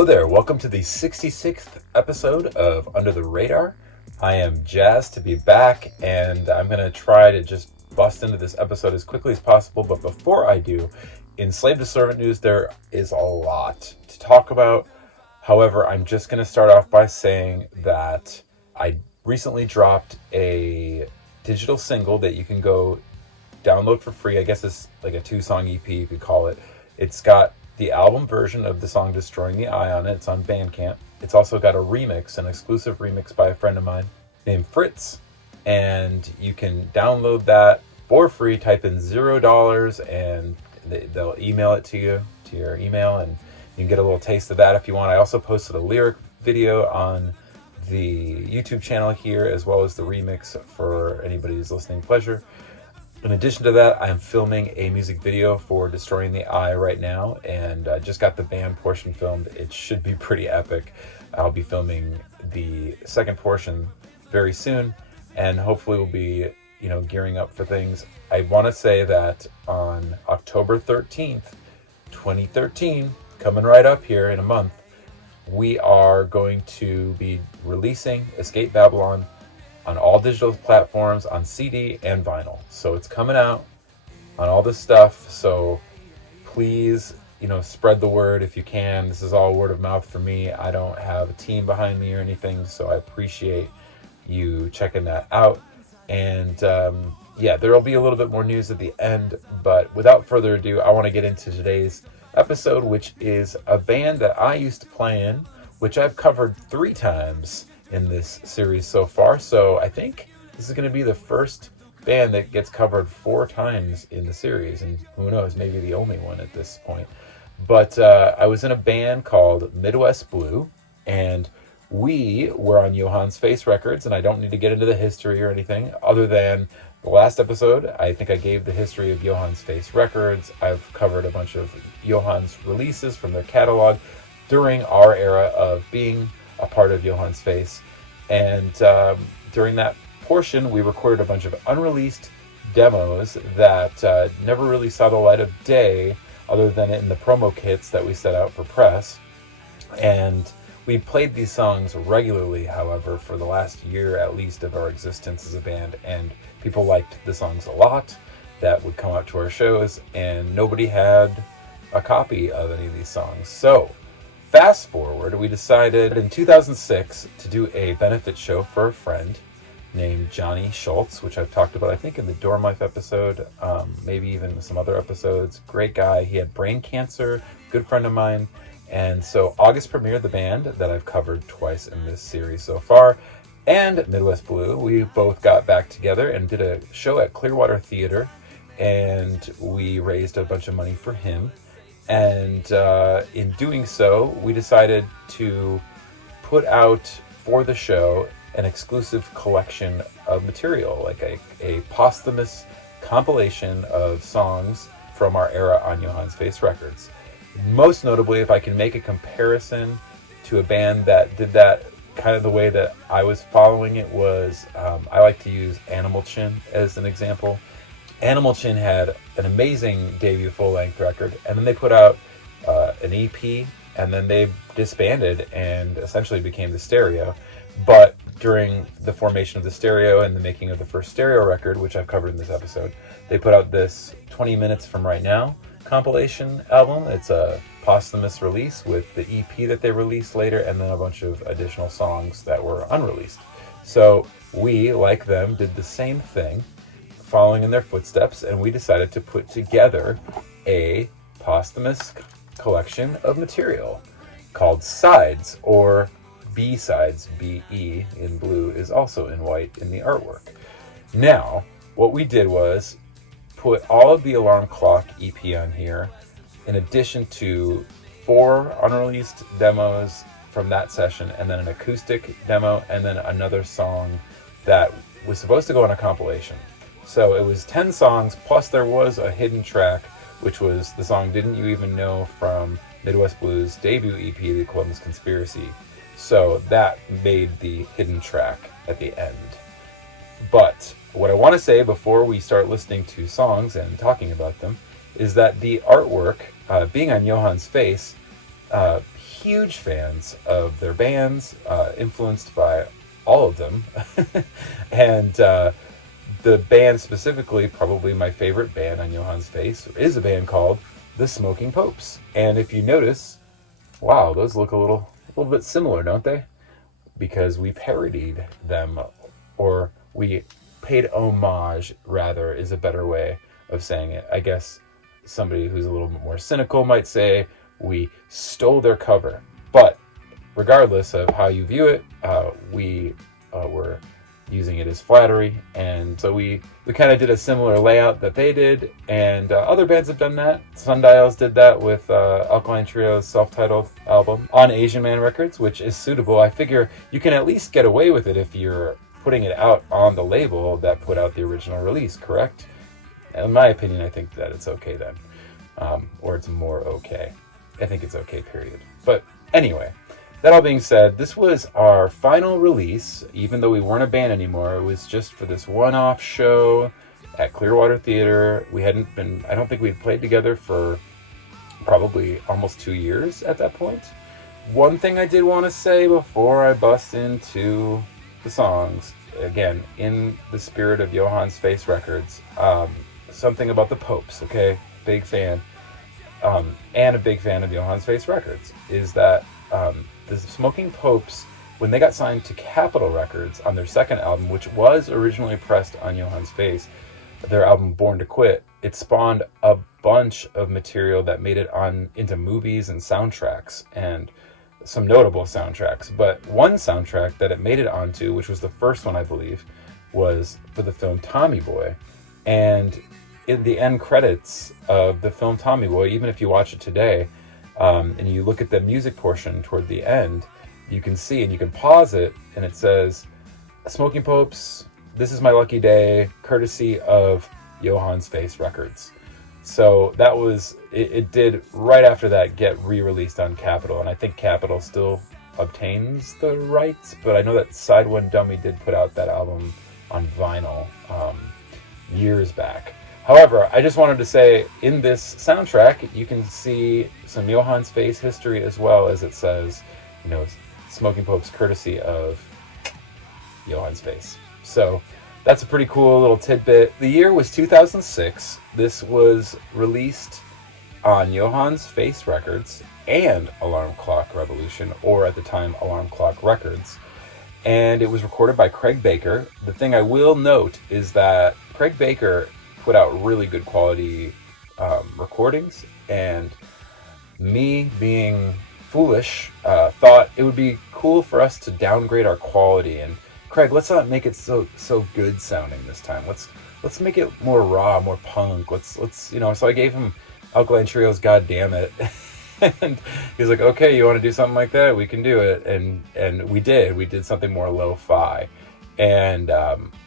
Hello there, welcome to the 66th episode of Under the Radar. I am jazzed to be back, and I'm going to try to just bust into this episode as quickly as possible. But before I do, in Slave to Servant news, there is a lot to talk about. However, I'm just going to start off by saying that I recently dropped a digital single that you can go download for free. I guess it's like a 2-song EP, you could call it. It's got the album version of the song Destroying the Eye on it. It's on Bandcamp. It's also got a remix, an exclusive remix by a friend of mine named Fritz. And you can download that for free. Type in $0 and they'll email it to you, to your email, and you can get a little taste of that if you want. I also posted a lyric video on the YouTube channel here, as well as the remix for anybody who's listening pleasure. In addition to that, I'm filming a music video for Destroying the Eye right now, and just got the band portion filmed. It should be pretty epic. I'll be filming the second portion very soon, and hopefully we'll be, gearing up for things. I want to say that on October 13th, 2013, coming right up here in a month, we are going to be releasing Escape Babylon on all digital platforms, on CD and vinyl. So it's coming out on all this stuff. So please, spread the word if you can. This is all word of mouth for me. I don't have a team behind me or anything, so I appreciate you checking that out. And there will be a little bit more news at the end. But without further ado, I want to get into today's episode, which is a band that I used to play in, which I've covered 3 times in this series so far. So I think this is going to be the first band that gets covered 4 times in the series, and who knows, maybe the only one at this point. But I was in a band called Midwest Blue, and we were on Johann's Face Records, and I don't need to get into the history or anything other than the last episode. I think I gave the history of Johann's Face Records. I've covered a bunch of Johann's releases from their catalog during our era of being a part of Johann's Face. And during that portion, we recorded a bunch of unreleased demos that never really saw the light of day other than in the promo kits that we set out for press. And we played these songs regularly, however, for the last year at least of our existence as a band, and people liked the songs a lot that would come out to our shows, and nobody had a copy of any of these songs. So fast forward, we decided in 2006 to do a benefit show for a friend named Johnny Schultz, which I've talked about, I think, in the Dorm Life episode, maybe even some other episodes. Great guy. He had brain cancer, good friend of mine. And so August premiered the band that I've covered twice in this series so far, and Midwest Blue. We both got back together and did a show at Clearwater Theater, and we raised a bunch of money for him. And in doing so, we decided to put out for the show an exclusive collection of material, like a posthumous compilation of songs from our era on Johann's Face Records. Most notably, if I can make a comparison to a band that did that kind of the way that I was following it, was I like to use Animal Chin as an example. Animal Chin had an amazing debut full-length record, and then they put out an EP, and then they disbanded and essentially became the Stereo. But during the formation of the Stereo and the making of the first Stereo record, which I've covered in this episode, they put out this 20 Minutes From Right Now compilation album. It's a posthumous release with the EP that they released later, and then a bunch of additional songs that were unreleased. So we, like them, did the same thing, following in their footsteps, and we decided to put together a posthumous collection of material called Sides, or B-Sides. B-E in blue is also in white in the artwork. Now, what we did was put all of the Alarm Clock EP on here, in addition to 4 unreleased demos from that session, and then an acoustic demo, and then another song that was supposed to go on a compilation. So it was 10 songs, plus there was a hidden track, which was the song Didn't You Even Know from Midwest Blues' debut EP, The Columbus Conspiracy. So that made the hidden track at the end. But what I want to say before we start listening to songs and talking about them is that the artwork, being on Johann's Face, huge fans of their bands, influenced by all of them. And the band specifically, probably my favorite band on Johann's Face, is a band called The Smoking Popes. And if you notice, wow, those look a little bit similar, don't they? Because we parodied them, or we paid homage, rather, is a better way of saying it. I guess somebody who's a little bit more cynical might say we stole their cover. But regardless of how you view it, we were using it as flattery, and so we kind of did a similar layout that they did, and other bands have done that. Sundials did that with Alkaline Trio's self-titled album on Asian Man Records, which is suitable. I figure you can at least get away with it if you're putting it out on the label that put out the original release, correct? In my opinion, I think that it's okay then, or it's more okay. I think it's okay, period. But anyway, that all being said, this was our final release. Even though we weren't a band anymore, it was just for this one-off show at Clearwater Theater. I don't think we'd played together for probably almost 2 years at that point. One thing I did want to say before I bust into the songs, again, in the spirit of Johann's Face Records, something about the Popes, okay? Big fan. And a big fan of Johann's Face Records, is that the Smoking Popes, when they got signed to Capitol Records on their second album, which was originally pressed on Johann's Face, their album Born to Quit, it spawned a bunch of material that made it into movies and soundtracks, and some notable soundtracks. But one soundtrack that it made it onto, which was the first one I believe, was for the film Tommy Boy. And in the end credits of the film Tommy Boy, even if you watch it today, and you look at the music portion toward the end, you can see, and you can pause it, and it says, Smoking Popes, this is my lucky day, courtesy of Johann's Face Records. So that was, it did right after that get re-released on Capitol, and I think Capitol still obtains the rights, but I know that Side One Dummy did put out that album on vinyl years back. However, I just wanted to say, in this soundtrack, you can see some Johann's Face history, as well as it says, Smoking Popes courtesy of Johann's Face. So that's a pretty cool little tidbit. The year was 2006. This was released on Johann's Face Records and Alarm Clock Revolution, or at the time, Alarm Clock Records. And it was recorded by Craig Baker. The thing I will note is that Craig Baker put out really good quality recordings, and me being foolish thought it would be cool for us to downgrade our quality. And Craig, let's not make it so good sounding this time. Let's make it more raw, more punk. Let's So I gave him Alkaline Trio's God Damn It, and he's like, okay, you want to do something like that? We can do it. And we did something more lo-fi. And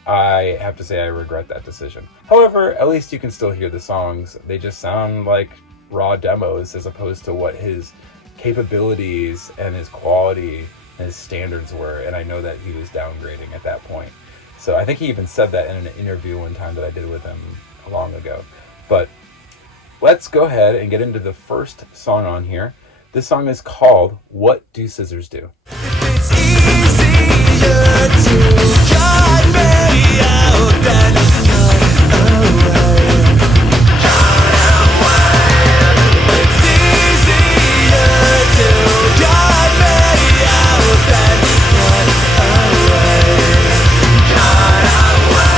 I have to say I regret that decision. However, at least you can still hear the songs. They just sound like raw demos, as opposed to what his capabilities and his quality and his standards were. And I know that he was downgrading at that point. So I think he even said that in an interview one time that I did with him long ago. But let's go ahead and get into the first song on here. This song is called What Do Scissors Do? It's easier to cut me out than cut away. Cut away. It's easier to cut me out than cut away. Cut away.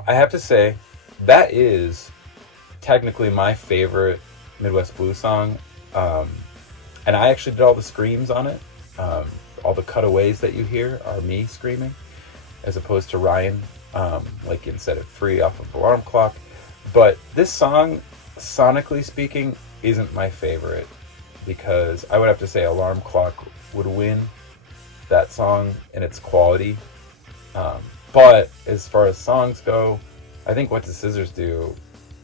Now, I have to say, that is technically my favorite Midwest Blues song. And I actually did all the screams on it. All the cutaways that you hear are me screaming, as opposed to Ryan, like instead of Free off of Alarm Clock. But this song, sonically speaking, isn't my favorite, because I would have to say Alarm Clock would win that song in its quality. But as far as songs go, I think What Does Scissors Do,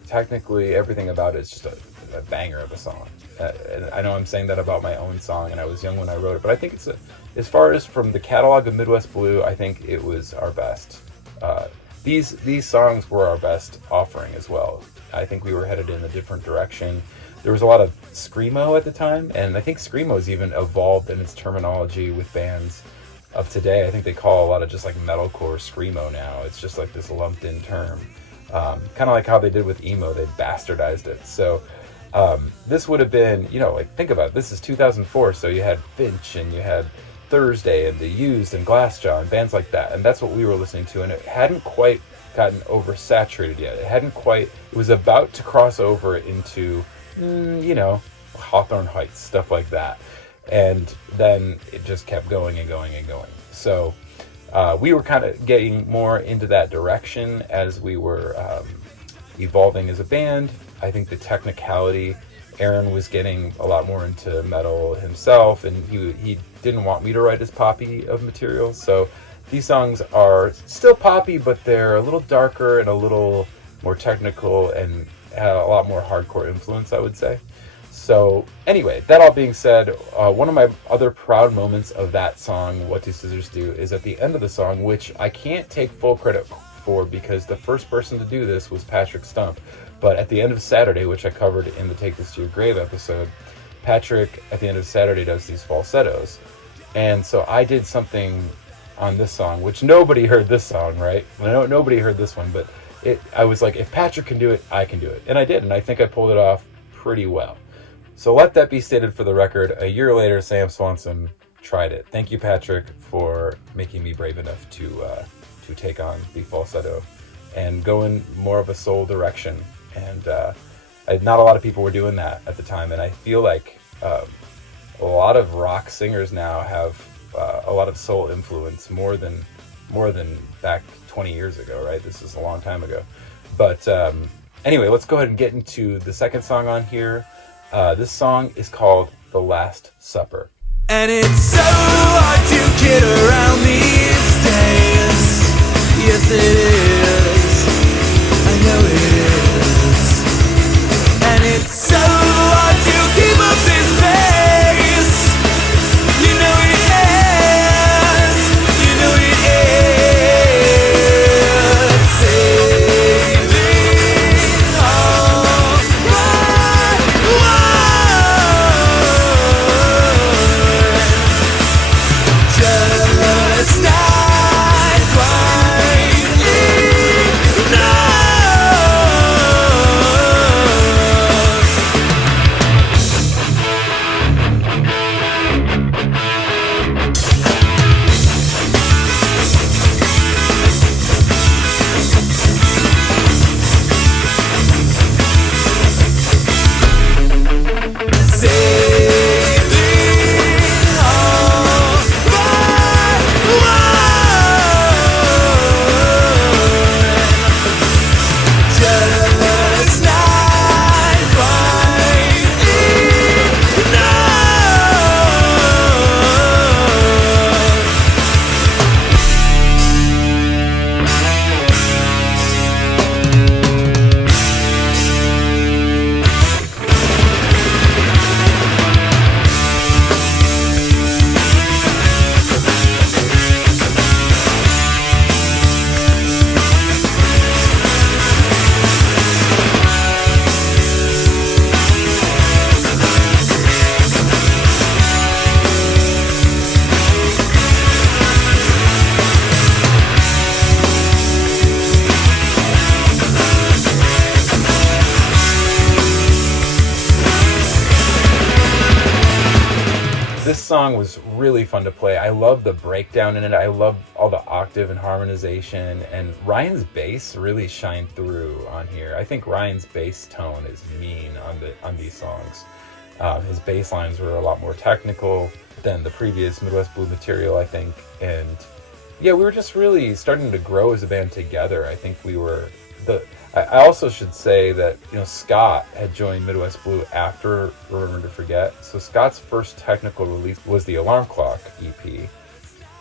technically everything about it is just a banger of a song. And I know I'm saying that about my own song, and I was young when I wrote it, but I think it's as far as from the catalog of Midwest Blue, I think it was our best. These songs were our best offering as well. I think we were headed in a different direction. There was a lot of screamo at the time, and I think screamo's even evolved in its terminology with bands of today. I think they call a lot of just like metalcore screamo now. It's just like this lumped in term. Kind of like how they did with emo, they bastardized it. So this would have been, like think about it, this is 2004, so you had Finch and you had Thursday and The Used and Glassjaw and bands like that, and that's what we were listening to, and it hadn't quite gotten oversaturated yet. It was about to cross over into, Hawthorne Heights, stuff like that, and then it just kept going and going and going. So we were kind of getting more into that direction as we were evolving as a band. I think the technicality, Aaron was getting a lot more into metal himself, and he didn't want me to write as poppy of material. So these songs are still poppy, but they're a little darker and a little more technical and have a lot more hardcore influence, I would say. So anyway, that all being said, one of my other proud moments of that song, What Do Scissors Do, is at the end of the song, which I can't take full credit for because the first person to do this was Patrick Stump. But at the end of Saturday, which I covered in the Take This to Your Grave episode, Patrick at the end of Saturday does these falsettos. And so I did something on this song, which nobody heard this song, right? Nobody heard this one, but I was like, if Patrick can do it, I can do it. And I did, and I think I pulled it off pretty well. So let that be stated for the record. A year later, Sam Swanson tried it. Thank you, Patrick, for making me brave enough to take on the falsetto and go in more of a soul direction. And not a lot of people were doing that at the time. And I feel like a lot of rock singers now have a lot of soul influence, more than back 20 years ago, right? This is a long time ago. But anyway, let's go ahead and get into the second song on here. This song is called The Last Supper. And it's so hard to get around these days. Yes, it is. I know it is. And it's so hard to keep up this pace. You know it is. You know it is. Saving all my life. song was really fun to play. I love the breakdown in it. I love all the octave and harmonization, and Ryan's bass really shined through on here. I think Ryan's bass tone is mean on these songs. His bass lines were a lot more technical than the previous Midwest Blue material, I think. And yeah, we were just really starting to grow as a band together. I think we were I also should say that, Scott had joined Midwest Blue after Remember to Forget. So Scott's first technical release was the Alarm Clock EP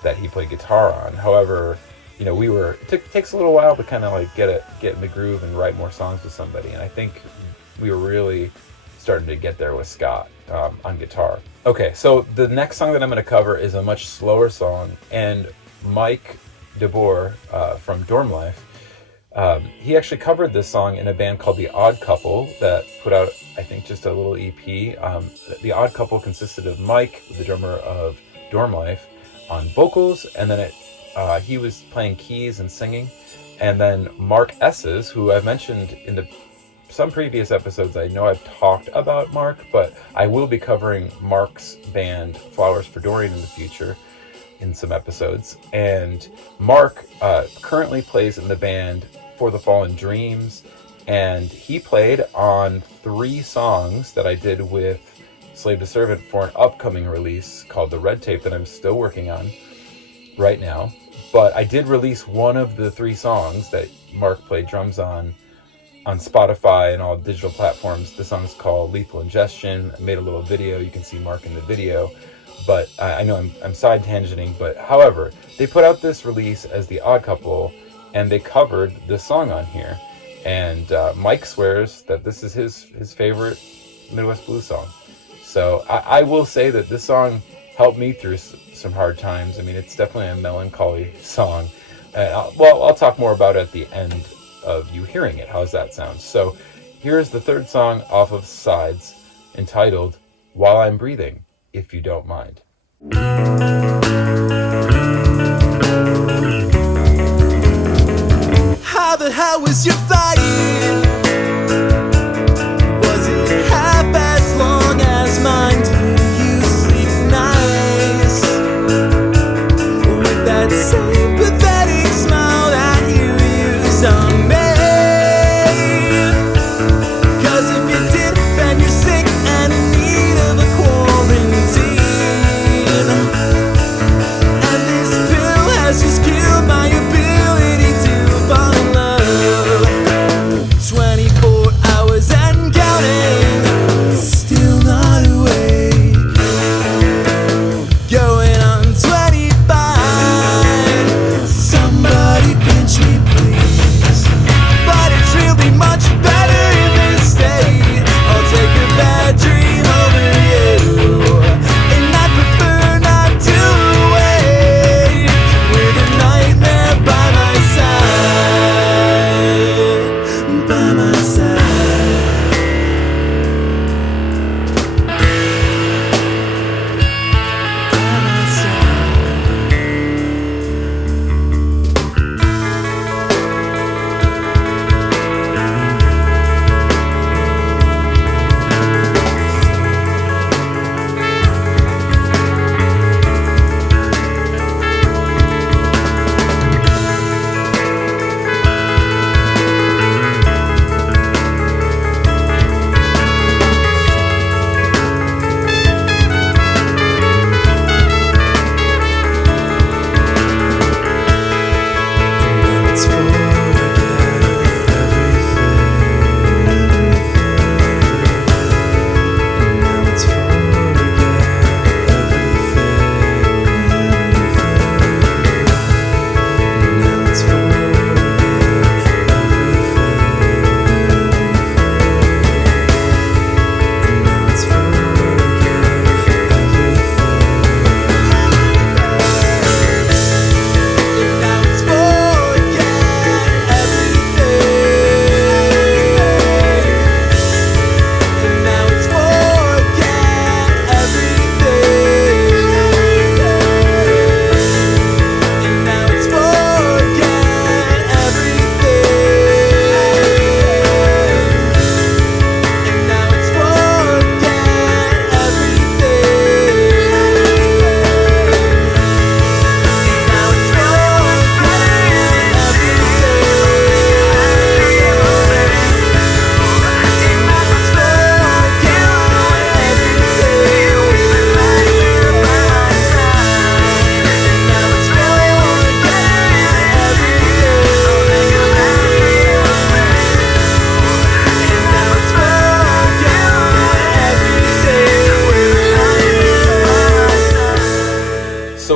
that he played guitar on. However, it takes a little while to kind of like get in the groove and write more songs with somebody. And I think we were really starting to get there with Scott on guitar. Okay, so the next song that I'm going to cover is a much slower song, and Mike DeBoer from Dorm Life, he actually covered this song in a band called The Odd Couple that put out, I think, just a little EP. The Odd Couple consisted of Mike, the drummer of Dorm Life, on vocals, and then he was playing keys and singing, and then Mark Esses, who I've mentioned in some previous episodes. I know I've talked about Mark, but I will be covering Mark's band Flowers for Dorian in the future in some episodes. And Mark currently plays in the band For the Fallen Dreams, and he played on 3 songs that I did with Slave to Servant for an upcoming release called The Red Tape that I'm still working on right now. But I did release one of the 3 songs that Mark played drums on Spotify and all digital platforms. The song's called Lethal Ingestion. I made a little video. You can see Mark in the video. But I know I'm side tangenting. But however, they put out this release as The Odd Couple, and they covered this song on here. And Mike swears that this is his favorite Midwest Blues song. So I will say that this song helped me through some hard times. I mean, it's definitely a melancholy song. I'll talk more about it at the end of you hearing it. How's that sound? So here's the 3rd song off of Sides, entitled While I'm Breathing, If You Don't Mind. How the hell was your flight? Was it half as long as mine? Do you sleep nice with that same pathetic smile that you use on me? 'Cause if you did, then you're sick and in need of a quarantine. And this pill has just killed my ability to fall in love.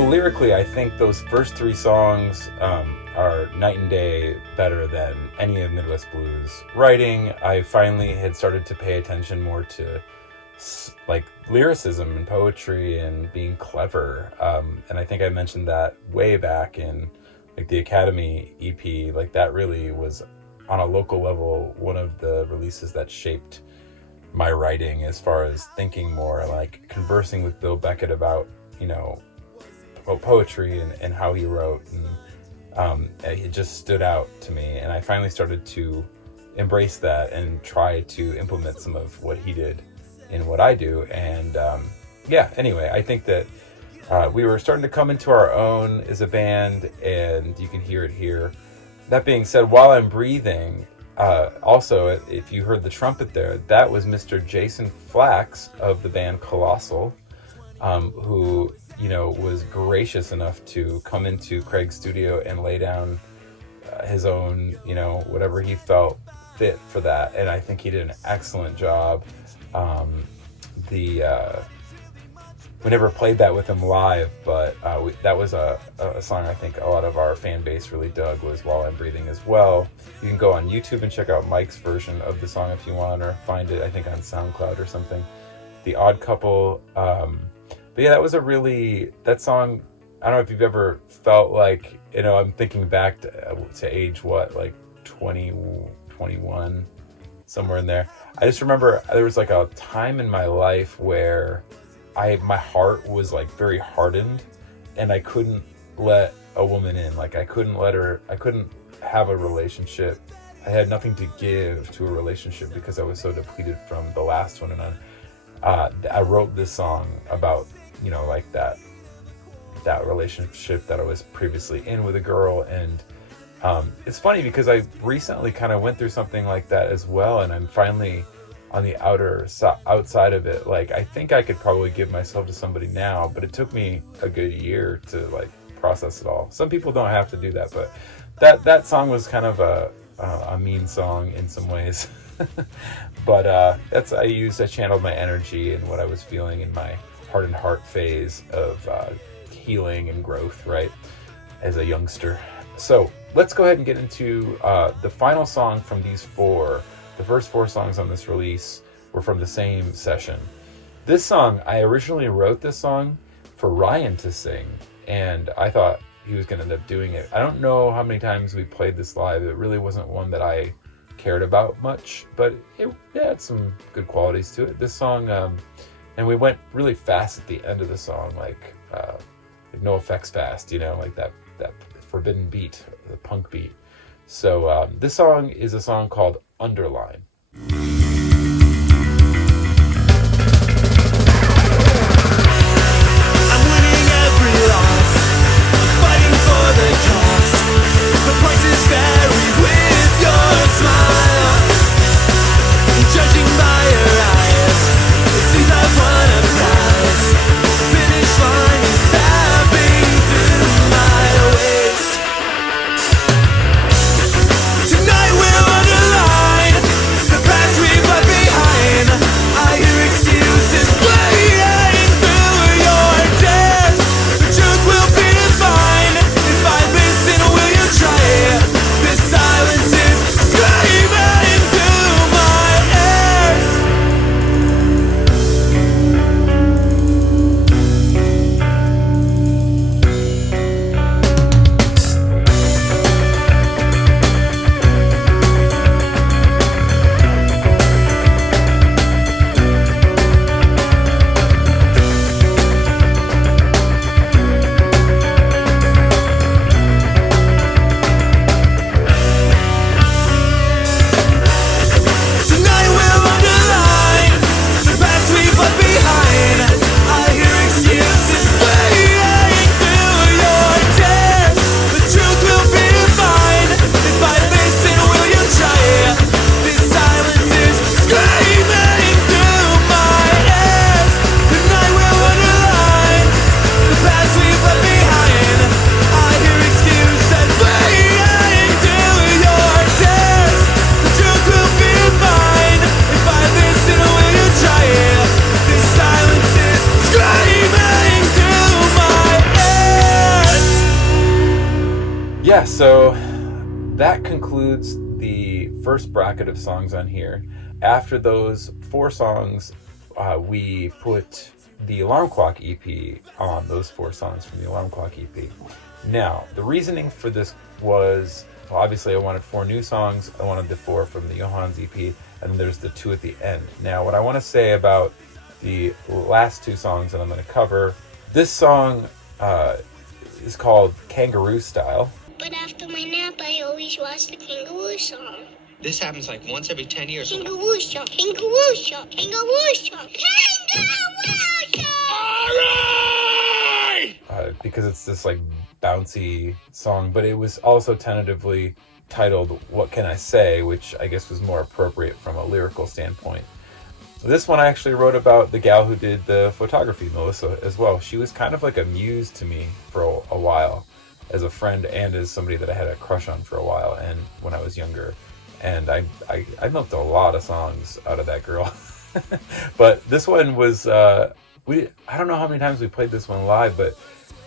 lyrically, I think those first three songs are night and day better than any of Midwest Blues writing. I finally had started to pay attention more to like lyricism and poetry and being clever. And I think I mentioned that way back in like the Academy EP. Like that really was on a local level one of the releases that shaped my writing as far as thinking more, like conversing with Bill Beckett about, you know, poetry and how he wrote, and it just stood out to me, and I finally started to embrace that and try to implement some of what he did in what I do. And anyway, I think that we were starting to come into our own as a band, and you can hear it here. That being said, While I'm Breathing, also, if you heard the trumpet there, that was Mr. Jason Flax of the band Colossal, who, you know, was gracious enough to come into Craig's studio and lay down his own, you know, whatever he felt fit for that. And I think he did an excellent job. We never played that with him live, but that was a song I think a lot of our fan base really dug, was While I'm Breathing as well. You can go on YouTube and check out Mike's version of the song if you want, or find it, I think, on SoundCloud or something. The Odd Couple. But yeah, that song, I don't know if you've ever felt like, you know, I'm thinking back to age, like 20, 21, somewhere in there. I just remember there was like a time in my life where my heart was like very hardened, and I couldn't let a woman in. Like I couldn't have a relationship. I had nothing to give to a relationship because I was so depleted from the last one. And I wrote this song about, you know, like that relationship that I was previously in with a girl. And it's funny because I recently kind of went through something like that as well, and I'm finally on the outside of it. Like I think I could probably give myself to somebody now, but it took me a good year to like process it all. Some people don't have to do that, but that song was kind of a mean song in some ways. But I channeled my energy and what I was feeling in my hardened heart phase of healing and growth, right, as a youngster. So let's go ahead and get into the final song from these four. The first four songs on this release were from the same session. This song, I originally wrote this song for Ryan to sing, and I thought he was going to end up doing it. I don't know how many times we played this live. It really wasn't one that I cared about much, but it had some good qualities to it. This song, and we went really fast at the end of the song, like no effects fast, you know, like that forbidden beat, the punk beat. So this song is a song called Underline. I'm winning every loss, fighting for the cause. The prices vary with your smile. Judging by your eyes, it seems I've won a prize. Finish line is tapping through my waist. Tonight we'll underline Yeah, so that concludes the first bracket of songs on here. After those 4 songs, we put the Alarm Clock EP on, those 4 songs from the Alarm Clock EP. Now, the reasoning for this was, well, obviously I wanted 4 new songs. I wanted the 4 from the Johann's EP, and there's the 2 at the end. Now, what I want to say about the last 2 songs that I'm going to cover, this song is called Kangaroo Style. But after my nap, I always watch the kangaroo song. This happens like once every 10 years. Kangaroo song, kangaroo song, kangaroo song, kangaroo song! Alright! Because it's this like bouncy song, but it was also tentatively titled What Can I Say, which I guess was more appropriate from a lyrical standpoint. This one I actually wrote about the gal who did the photography, Melissa, as well. She was kind of like a muse to me for a while, as a friend and as somebody that I had a crush on for a while, and when I was younger. And I milked a lot of songs out of that girl. But this one was, I don't know how many times we played this one live, but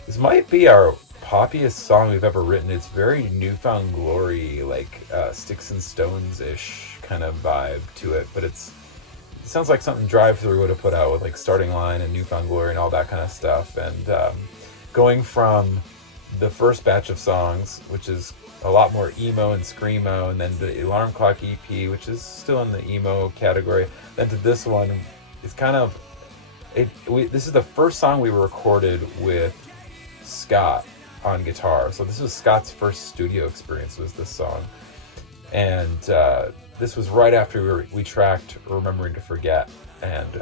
this might be our poppiest song we've ever written. It's very Newfound Glory, like Sticks and Stones-ish kind of vibe to it, but it sounds like something Drive Thru would have put out with like Starting Line and Newfound Glory and all that kind of stuff. And going from the first batch of songs, which is a lot more emo and screamo, and then the Alarm Clock EP, which is still in the emo category, then to this one, it's kind of, this is the first song we recorded with Scott on guitar. So this was Scott's first studio experience, was this song. And this was right after we tracked Remembering to Forget, and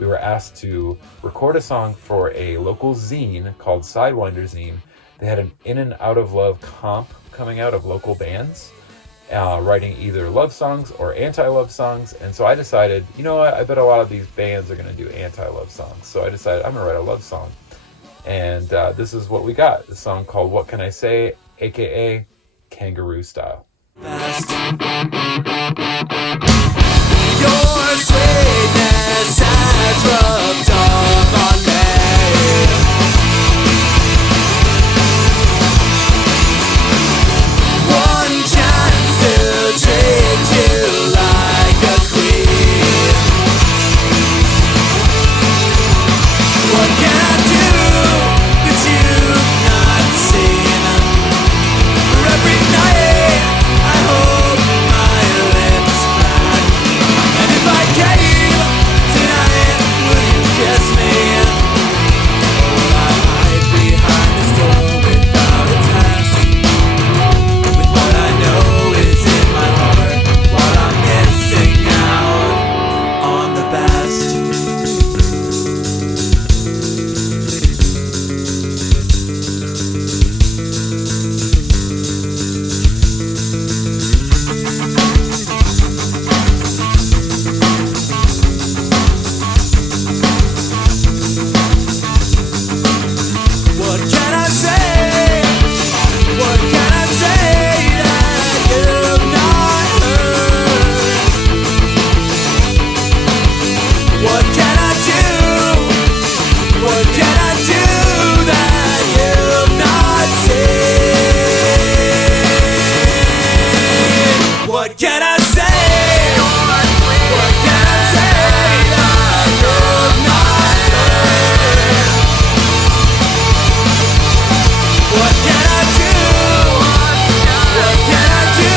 we were asked to record a song for a local zine called Sidewinder Zine. They had an In and Out of Love comp coming out of local bands, writing either love songs or anti-love songs. And so I decided, you know what, I bet a lot of these bands are going to do anti-love songs. So I decided I'm going to write a love song. And this is what we got, the song called What Can I Say, aka Kangaroo Style. Your sweetness has rubbed off on me. One chance to treat you like a queen. What can I do that you've not seen? For every night I hold my lips back, and if I came tonight, would you kiss me? Or would I hide behind this door without a test? With what I know is in my heart, while I'm missing out on the best. What can I say? What can I say that you've not heard? What can I do? What can I do that you've not seen? What can I say? What can I say that you've not heard? What can I do? What can I do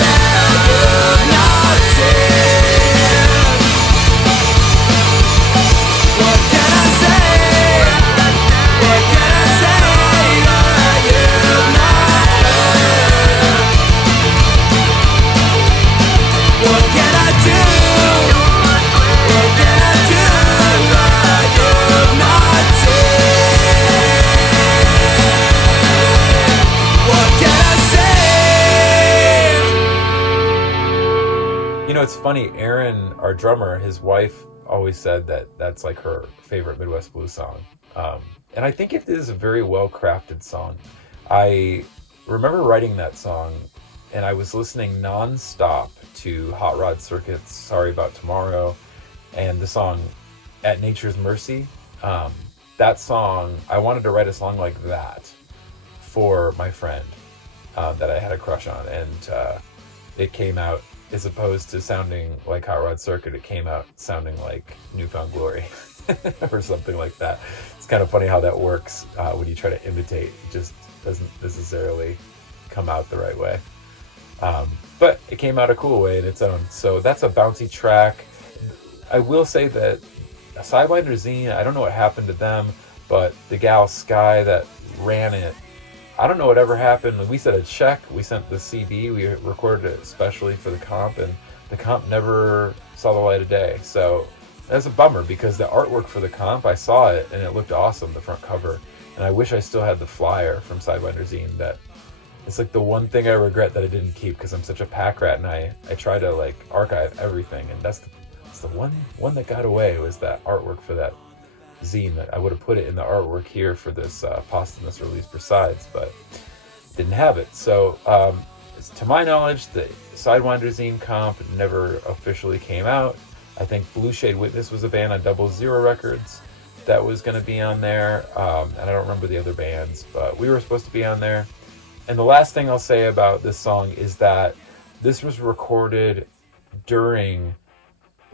that you've not seen? What can I say? What can I say that you've not heard? What can I do? What can I do that you've not seen? What can I say? You know, it's funny, Aaron, our drummer, his wife always said that that's like her favorite Midwest blues song. And I think it is a very well-crafted song. I remember writing that song, and I was listening non-stop to Hot Rod Circuit's Sorry About Tomorrow and the song At Nature's Mercy. That song, I wanted to write a song like that for my friend. that I had a crush on, and it came out, as opposed to sounding like Hot Rod Circuit, it came out sounding like Newfound Glory or something like that. It's kind of funny how that works when you try to imitate. It just doesn't necessarily come out the right way. But it came out a cool way in its own. So that's a bouncy track. I will say that Sidewinder Zine, I don't know what happened to them, but the gal Sky that ran it, I don't know what ever happened. We sent a check, we sent the CD, we recorded it especially for the comp, and the comp never saw the light of day. So that's a bummer, because the artwork for the comp, I saw it and it looked awesome, the front cover. And I wish I still had the flyer from Sidewinder Zine. That it's like the one thing I regret that I didn't keep, because I'm such a pack rat, and I try to like archive everything, and that's the one that got away, was that artwork for that zine. That I would have put it in the artwork here for this posthumous release besides, but didn't have it. So to my knowledge, the Sidewinder Zine comp never officially came out. I think Blue Shade Witness was a band on 00 Records that was going to be on there, and I don't remember the other bands, but we were supposed to be on there. And the last thing I'll say about this song is that this was recorded during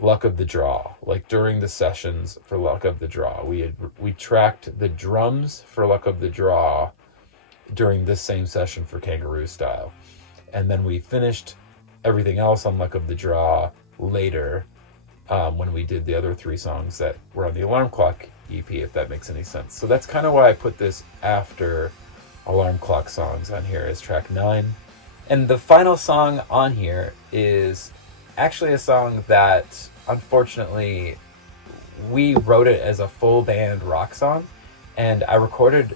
Luck of the Draw, like during the sessions for Luck of the Draw. We tracked the drums for Luck of the Draw during this same session for Kangaroo Style, and then we finished everything else on Luck of the Draw later, when we did the other 3 songs that were on the Alarm Clock EP, if that makes any sense. So that's kind of why I put this after Alarm Clock songs on here as track 9. And the final song on here is actually a song that, unfortunately, we wrote it as a full band rock song, and I recorded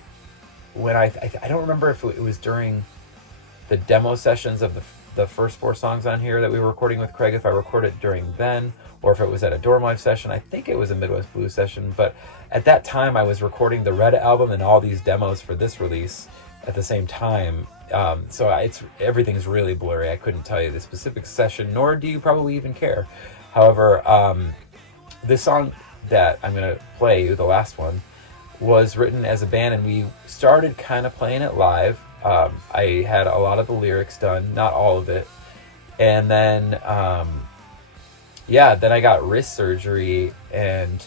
when I don't remember if it was during the demo sessions of the first 4 songs on here that we were recording with Craig, if I recorded it during then, or if it was at a Dorm Life session. I think it was a Midwest Blues session, but at that time I was recording the Red album and all these demos for this release at the same time. So everything's really blurry. I couldn't tell you the specific session, nor do you probably even care. However, this song that I'm going to play you, the last one, was written as a band, and we started kind of playing it live. I had a lot of the lyrics done, not all of it. And then, then I got wrist surgery, and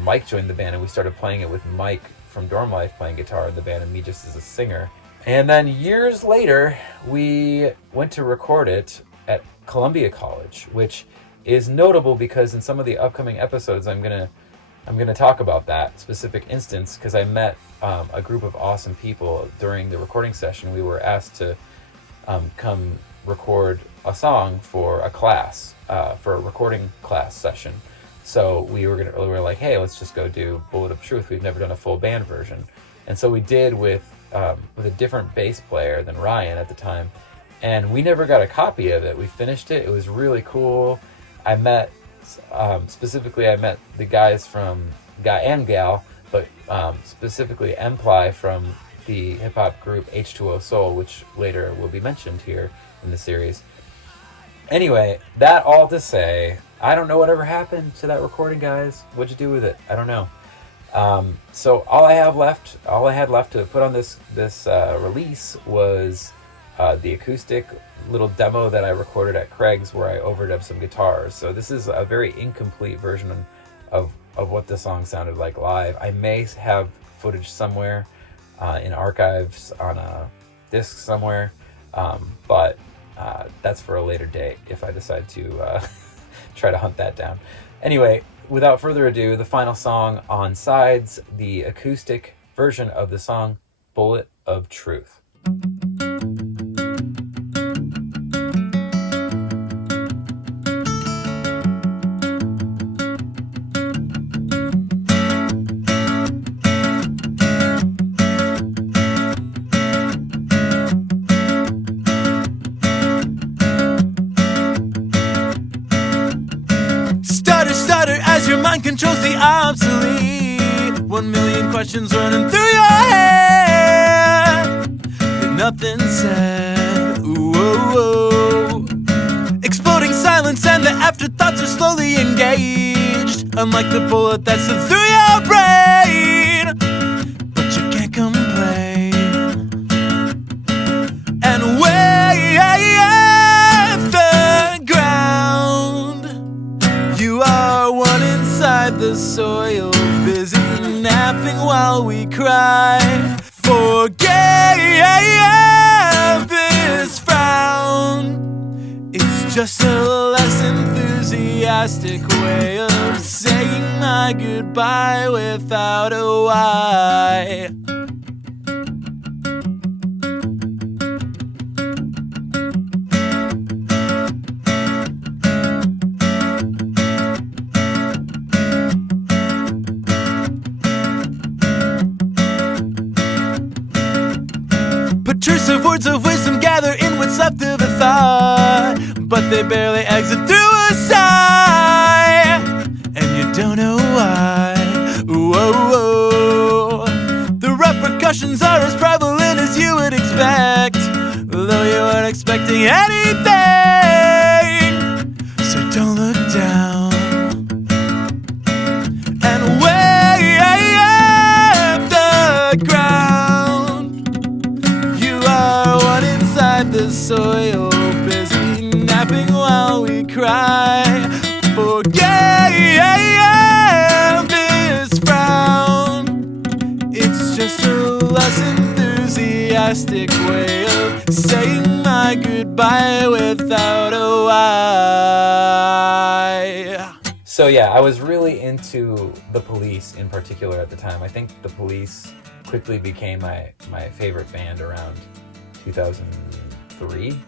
Mike joined the band, and we started playing it with Mike from Dorm Life playing guitar in the band, and me just as a singer. And then years later, we went to record it at Columbia College, which is notable because in some of the upcoming episodes, I'm gonna talk about that specific instance, because I met a group of awesome people during the recording session. We were asked to come record a song for a class, for a recording class session. So we were like, hey, let's just go do Bullet of Truth. We've never done a full band version, and so we did with a different bass player than Ryan at the time, and we never got a copy of it. We finished it. It was really cool. I met the guys from Guy and Gal, but specifically Emply from the hip hop group H2O Soul, which later will be mentioned here in the series. Anyway, that all to say, I don't know whatever happened to that recording, guys. What'd you do with it? I don't know. So all I had left to put on this release was the acoustic little demo that I recorded at Craig's, where I overdubbed some guitars. So this is a very incomplete version of what the song sounded like live. I may have footage somewhere in archives on a disc somewhere, but that's for a later date if I decide to try to hunt that down. Anyway, without further ado, the final song on Sides, the acoustic version of the song Bullet of Truth. Stutter as your mind controls the obsolete. 1 million questions running through your head, and nothing said. Ooh, oh, oh. Exploding silence and the afterthoughts are slowly engaged, unlike the bullet that's through your brain. But you can't complain. just a less enthusiastic way of saying my goodbye without a why. Protrusive words of wisdom gather in what's left of a thought, but they barely exit through a sigh, and you don't know why. Whoa. The repercussions are as prevalent as you would expect, though you weren't expecting anything. So don't look down and wave the ground. You are one inside the soil, busy napping while we cry. Forget this frown. It's just a less enthusiastic way of saying my goodbye without a why. So yeah, I was really into the Police in particular at the time. I think the Police quickly became my favorite band around 2003.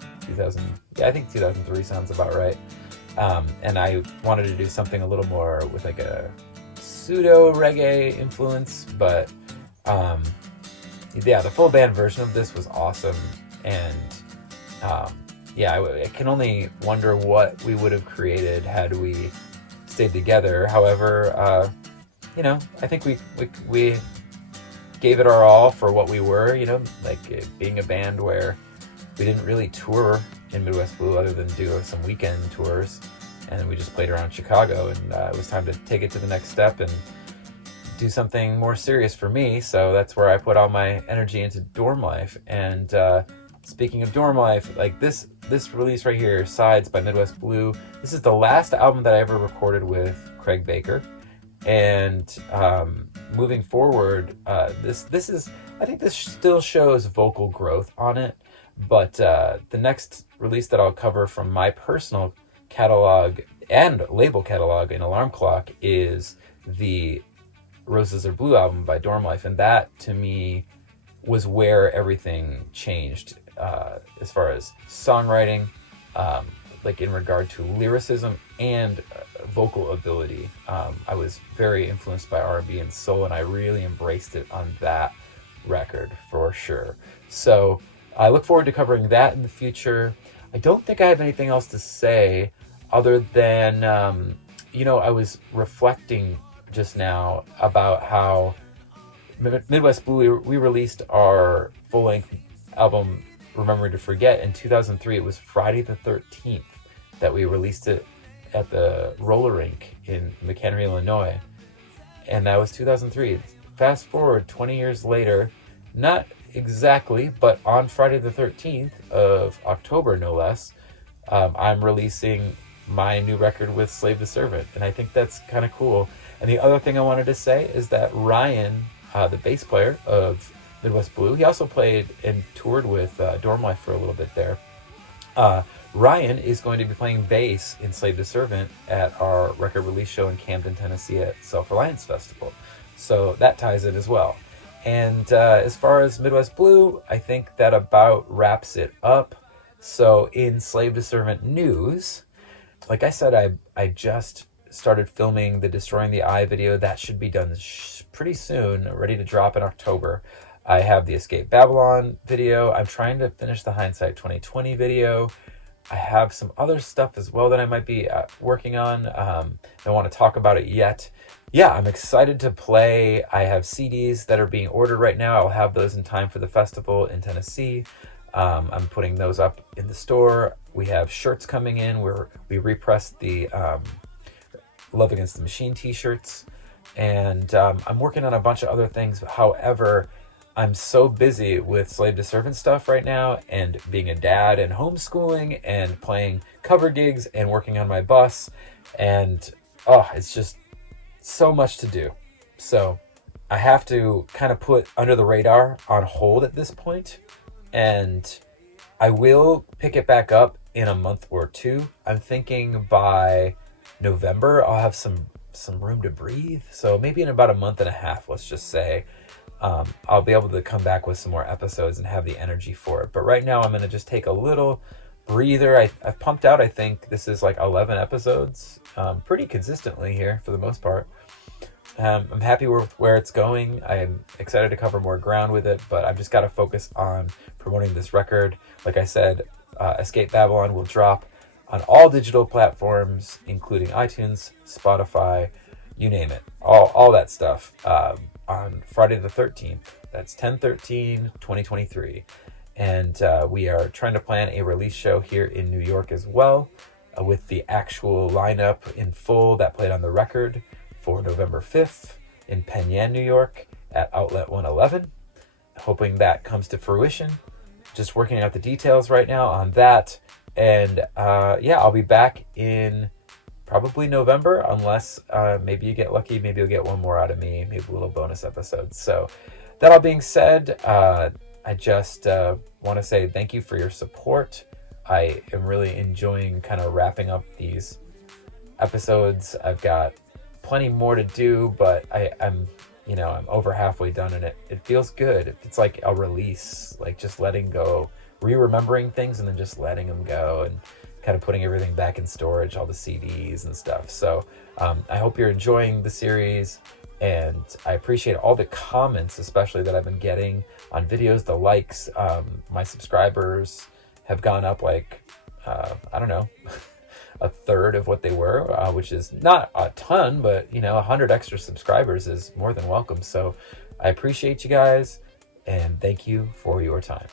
I think 2003 sounds about right. And I wanted to do something a little more with like a pseudo reggae influence, but yeah, the full band version of this was awesome. And yeah, I can only wonder what we would have created had we stayed together. However, you know, I think we gave it our all for what we were, you know, like being a band where we didn't really tour in Midwest Blue other than do some weekend tours, and we just played around Chicago, and it was time to take it to the next step and do something more serious for me. So that's where I put all my energy into Dorm Life. And speaking of Dorm Life, like this release right here, Sides by Midwest Blue, this is the last album that I ever recorded with Craig Baker. And moving forward, this is, I think this still shows vocal growth on it, but the next release that I'll cover from my personal catalog and label catalog in Alarm Clock is the Roses Are Blue album by Dorm Life, and that to me was where everything changed as far as songwriting, like in regard to lyricism and vocal ability. I was very influenced by R&B and soul, and I really embraced it on that record for sure. So I look forward to covering that in the future. I don't think I have anything else to say other than, you know, I was reflecting just now about how Midwest Blue, we released our full-length album Remembering to Forget in 2003. It was Friday the 13th that we released it at the roller rink in McHenry, Illinois, and that was 2003. Fast forward 20 years later, not exactly, but on Friday the 13th of October, no less, I'm releasing my new record with Slave to Servant, and I think that's kind of cool. And the other thing I wanted to say is that Ryan, the bass player of Midwest Blue, he also played and toured with Dorm Life for a little bit there. Ryan is going to be playing bass in Slave to Servant at our record release show in Camden, Tennessee at Self-Reliance Festival. So that ties it as well. And as far as Midwest Blue, I think that about wraps it up. So in Slave to Servant news, like I said, I just started filming the Destroying the Eye video. That should be done pretty soon, ready to drop in October. I have the Escape Babylon video. I'm trying to finish the Hindsight 2020 video. I have some other stuff as well that I might be working on. I don't want to talk about it yet. Yeah, I'm excited to play. I have CDs that are being ordered right now. I'll have those in time for the festival in Tennessee. I'm putting those up in the store. We have shirts coming in where we repressed the Love Against the Machine t-shirts. And I'm working on a bunch of other things. However, I'm so busy with Slave to Servant stuff right now, and being a dad and homeschooling and playing cover gigs and working on my bus. And it's just so much to do. So I have to kind of put Under the Radar on hold at this point. And I will pick it back up in a month or two. I'm thinking by November I'll have some room to breathe. So maybe in about a month and a half, let's just say, I'll be able to come back with some more episodes and have the energy for it. But right now I'm going to just take a little breather. I've pumped out, I think this is like 11 episodes pretty consistently here for the most part. I'm happy with where it's going. I'm excited to cover more ground with it, but I've just got to focus on promoting this record. Like I said, Escape Babylon will drop on all digital platforms, including iTunes, Spotify, you name it, all that stuff, on Friday the 13th. That's 10/13/2023. And we are trying to plan a release show here in New York as well, with the actual lineup in full that played on the record for November 5th in Penn Yan, New York at Outlet 111. Hoping that comes to fruition. Just working out the details right now on that. And I'll be back in probably November, unless maybe you get lucky. Maybe you'll get one more out of me, maybe a little bonus episode. So that all being said, I just want to say thank you for your support. I am really enjoying kind of wrapping up these episodes. I've got plenty more to do, but I'm over halfway done, and it feels good. It's like a release, like just letting go, remembering things and then just letting them go, and kind of putting everything back in storage, all the CDs and stuff. So I hope you're enjoying the series, and I appreciate all the comments, especially that I've been getting on videos, the likes. My subscribers have gone up like, I don't know, a third of what they were, which is not a ton, but 100 extra subscribers is more than welcome. So I appreciate you guys, and thank you for your time.